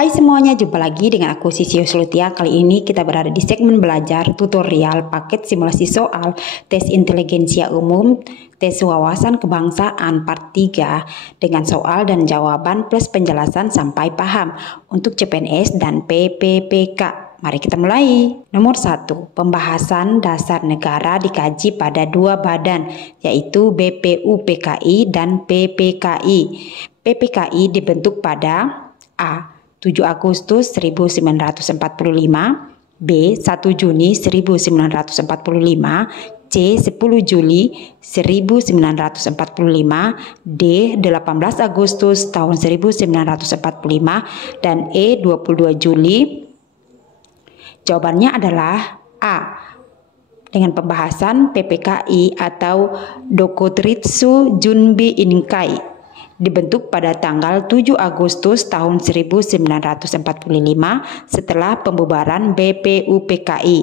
Hai semuanya, jumpa lagi dengan aku Sisio Slutia. Kali ini kita berada di segmen belajar tutorial paket simulasi soal tes inteligensia umum, tes wawasan kebangsaan part 3 dengan soal dan jawaban plus penjelasan sampai paham untuk CPNS dan PPPK. Mari kita mulai. Nomor 1, pembahasan dasar negara dikaji pada dua badan, yaitu BPUPKI dan PPKI. PPKI dibentuk pada A. 7 Agustus 1945, B. 1 Juni 1945, C. 10 Juli 1945, D. 18 Agustus tahun 1945, dan E. 22 Juli. Jawabannya adalah A. Dengan pembahasan PPKI atau Dokotritsu Junbi Inkai dibentuk pada tanggal 7 Agustus tahun 1945 setelah pembubaran BPUPKI.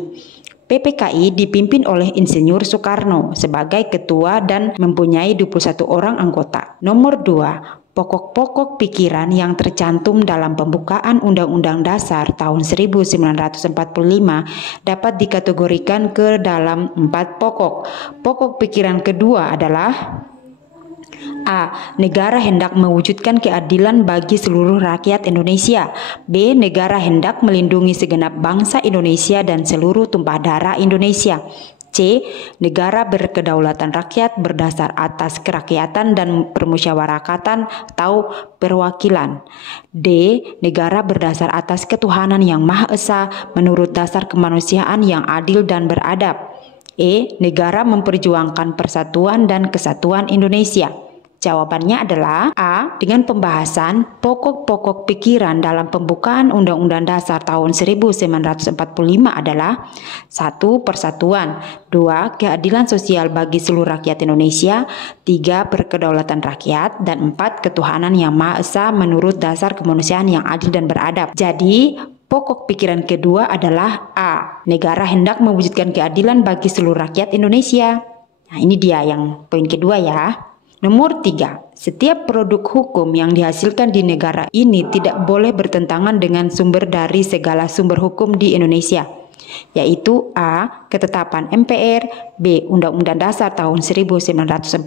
PPKI dipimpin oleh Insinyur Soekarno sebagai ketua dan mempunyai 21 orang anggota. Nomor 2, pokok-pokok pikiran yang tercantum dalam pembukaan Undang-Undang Dasar tahun 1945 dapat dikategorikan ke dalam 4 pokok. Pokok pikiran kedua adalah A. Negara hendak mewujudkan keadilan bagi seluruh rakyat Indonesia. B. Negara hendak melindungi segenap bangsa Indonesia dan seluruh tumpah darah Indonesia. C. Negara berkedaulatan rakyat berdasar atas kerakyatan dan permusyawarakatan atau perwakilan. D. Negara berdasar atas ketuhanan yang Maha Esa menurut dasar kemanusiaan yang adil dan beradab. E. Negara memperjuangkan persatuan dan kesatuan Indonesia. Jawabannya adalah A. Dengan pembahasan pokok-pokok pikiran dalam pembukaan Undang-Undang Dasar tahun 1945 adalah 1. Persatuan, 2. Keadilan sosial bagi seluruh rakyat Indonesia, 3. Berkedaulatan rakyat, dan 4. Ketuhanan yang Maha Esa menurut dasar kemanusiaan yang adil dan beradab. Jadi pokok pikiran kedua adalah A. Negara hendak mewujudkan keadilan bagi seluruh rakyat Indonesia. Nah, ini dia yang poin kedua ya. Nomor 3, setiap produk hukum yang dihasilkan di negara ini tidak boleh bertentangan dengan sumber dari segala sumber hukum di Indonesia, yaitu A. Ketetapan MPR, B. Undang-Undang Dasar tahun 1945,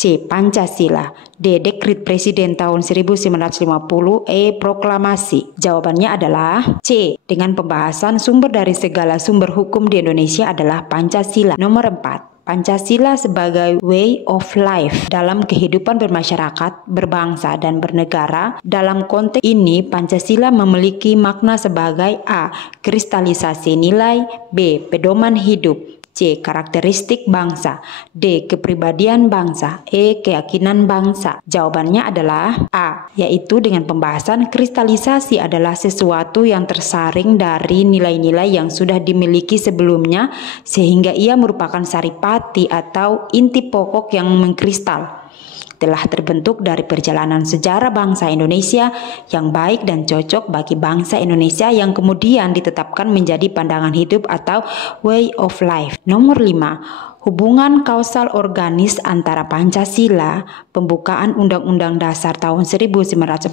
C. Pancasila, D. Dekrit Presiden tahun 1950, E. Proklamasi. Jawabannya adalah C. Dengan pembahasan sumber dari segala sumber hukum di Indonesia adalah Pancasila. Nomor 4, Pancasila sebagai way of life dalam kehidupan bermasyarakat, berbangsa, dan bernegara. Dalam konteks ini, Pancasila memiliki makna sebagai A. Kristalisasi nilai, B. Pedoman hidup, C. Karakteristik bangsa, D. Kepribadian bangsa, E. Keyakinan bangsa. Jawabannya adalah A, yaitu dengan pembahasan kristalisasi adalah sesuatu yang tersaring dari nilai-nilai yang sudah dimiliki sebelumnya sehingga ia merupakan saripati atau inti pokok yang mengkristal. Telah terbentuk dari perjalanan sejarah bangsa Indonesia yang baik dan cocok bagi bangsa Indonesia yang kemudian ditetapkan menjadi pandangan hidup atau way of life. Nomor 5, hubungan kausal organis antara Pancasila, pembukaan Undang-Undang Dasar tahun 1945,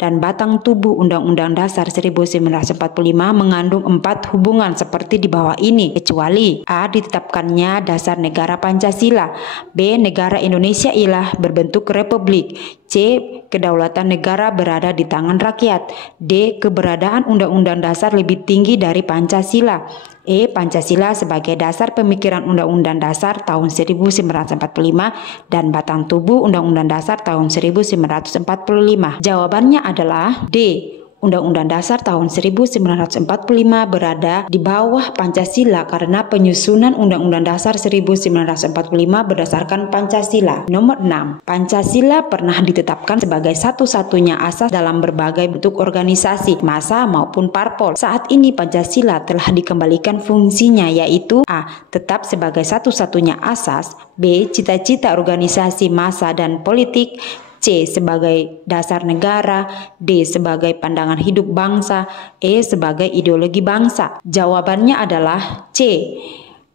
dan batang tubuh Undang-Undang Dasar 1945 mengandung 4 hubungan seperti di bawah ini, kecuali A. Ditetapkannya dasar negara Pancasila, B. Negara Indonesia ialah berbentuk republik, C. Kedaulatan negara berada di tangan rakyat, D. Keberadaan Undang-Undang Dasar lebih tinggi dari Pancasila, E. Pancasila sebagai dasar pemikiran Undang-Undang Dasar tahun 1945 dan batang tubuh Undang-Undang Dasar tahun 1945. Jawabannya adalah D. Undang-Undang Dasar tahun 1945 berada di bawah Pancasila karena penyusunan Undang-Undang Dasar 1945 berdasarkan Pancasila. Nomor 6, Pancasila pernah ditetapkan sebagai satu-satunya asas dalam berbagai bentuk organisasi, massa maupun parpol. Saat ini Pancasila telah dikembalikan fungsinya, yaitu A. Tetap sebagai satu-satunya asas, B. Cita-cita organisasi massa dan politik, C. Sebagai dasar negara, D. Sebagai pandangan hidup bangsa, E. Sebagai ideologi bangsa. Jawabannya adalah C.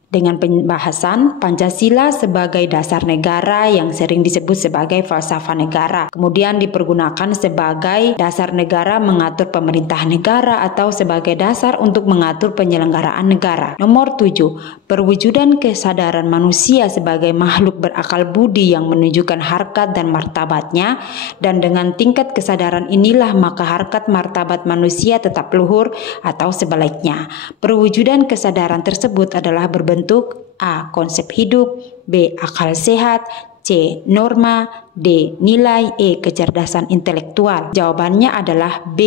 dengan pembahasan Pancasila sebagai dasar negara yang sering disebut sebagai falsafah negara. Kemudian dipergunakan sebagai dasar negara mengatur pemerintah negara atau sebagai dasar untuk mengatur penyelenggaraan negara. Nomor 7, perwujudan kesadaran manusia sebagai makhluk berakal budi yang menunjukkan harkat dan martabatnya, dan dengan tingkat kesadaran inilah maka harkat martabat manusia tetap luhur atau sebaliknya. Perwujudan kesadaran tersebut adalah berbentuk A. Konsep hidup, B. Akal sehat, C. Norma, D. Nilai, E. Kecerdasan intelektual. Jawabannya adalah B.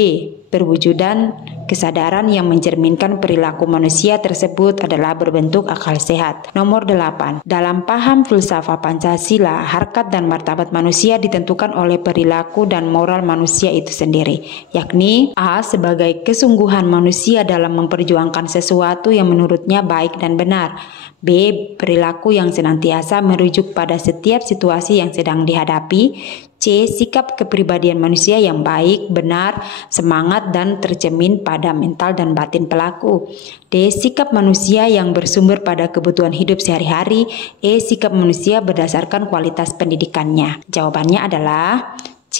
Perwujudan kesadaran yang mencerminkan perilaku manusia tersebut adalah berbentuk akal sehat. Nomor 8. Dalam paham filsafat Pancasila, harkat dan martabat manusia ditentukan oleh perilaku dan moral manusia itu sendiri, yakni A. Sebagai kesungguhan manusia dalam memperjuangkan sesuatu yang menurutnya baik dan benar, B. Perilaku yang senantiasa merujuk pada setiap situasi yang sedang dihadapi, C. Sikap kepribadian manusia yang baik, benar, semangat, dan tercermin pada mental dan batin pelaku, D. Sikap manusia yang bersumber pada kebutuhan hidup sehari-hari, E. Sikap manusia berdasarkan kualitas pendidikannya. Jawabannya adalah C.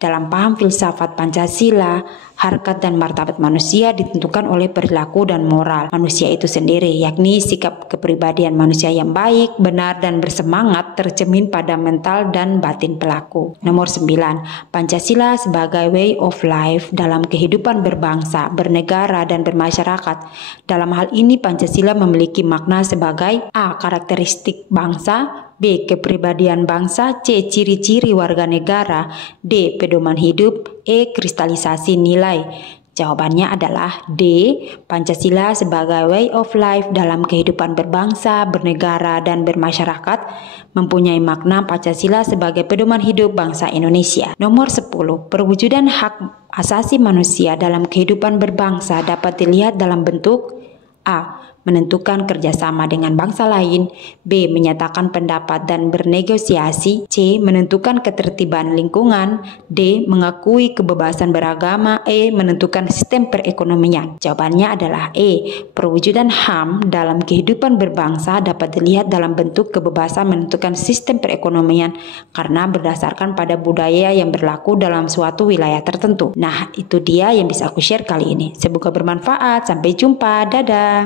Dalam paham filsafat Pancasila, harkat dan martabat manusia ditentukan oleh perilaku dan moral manusia itu sendiri, yakni sikap kepribadian manusia yang baik, benar, dan bersemangat tercermin pada mental dan batin pelaku. Nomor 9. Pancasila sebagai way of life dalam kehidupan berbangsa, bernegara, dan bermasyarakat. Dalam hal ini Pancasila memiliki makna sebagai A. Karakteristik bangsa, B. Kepribadian bangsa, C. Ciri-ciri warga negara, D. Pedoman hidup, E. Kristalisasi nilai. Jawabannya adalah D. Pancasila sebagai way of life dalam kehidupan berbangsa, bernegara, dan bermasyarakat mempunyai makna Pancasila sebagai pedoman hidup bangsa Indonesia. Nomor 10. Perwujudan hak asasi manusia dalam kehidupan berbangsa dapat dilihat dalam bentuk A. Menentukan kerjasama dengan bangsa lain, B. Menyatakan pendapat dan bernegosiasi, C. Menentukan ketertiban lingkungan, D. Mengakui kebebasan beragama, E. Menentukan sistem perekonomian. Jawabannya adalah E. Perwujudan HAM dalam kehidupan berbangsa dapat dilihat dalam bentuk kebebasan menentukan sistem perekonomian karena berdasarkan pada budaya yang berlaku dalam suatu wilayah tertentu. Nah, itu dia yang bisa aku share kali ini. Semoga bermanfaat. Sampai jumpa. Dadah.